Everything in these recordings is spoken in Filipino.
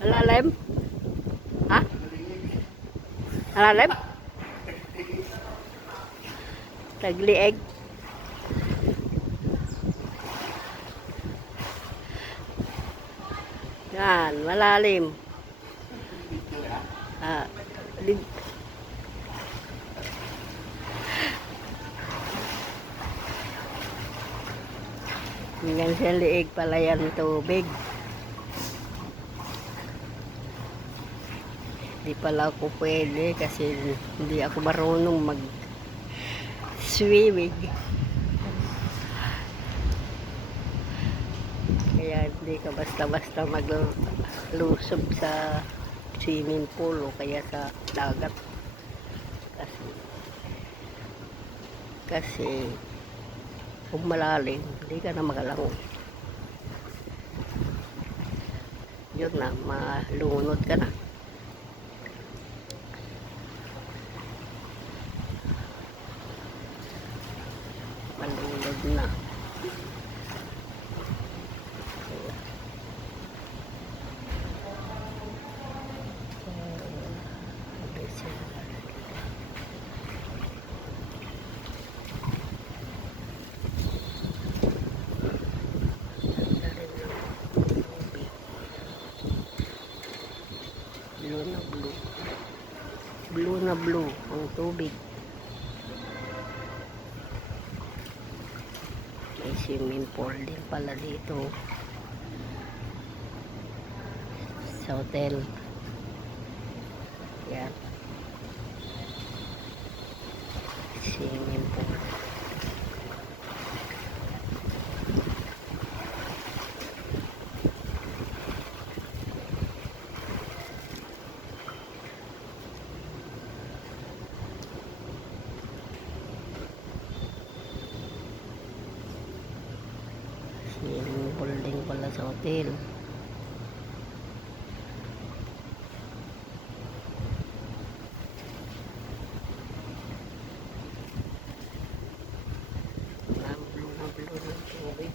Malalim? Ha? Malalim? Taglieg. Yan, malalim. Ah, hanggang sa liig pala yan tubig. Hindi pala ako pwede kasi hindi ako marunong mag-swimming. Kaya hindi ka basta-basta maglusob sa swimming pool o kaya sa dagat. Kasi kung malalim, hindi ka na magalangoy. Yun na, malunod ka na. Malunod na. Blue na blue. Blue na blue ang tubig. May swimming pool din pala dito sa hotel. Yan. Swimming pool. Swimming pool din pala sa hotel. Blue na tubig.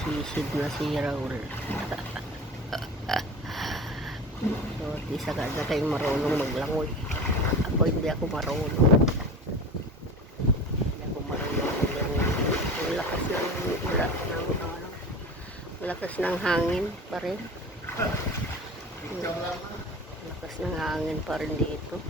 Sisid na si Raul. So, di sa kada kayo marunong maglangoy. Ako hindi ako marunong. Hindi ako marunong maglangoy. Ang lakas ng hangin pa rin. Lakas ng hangin pa rin dito.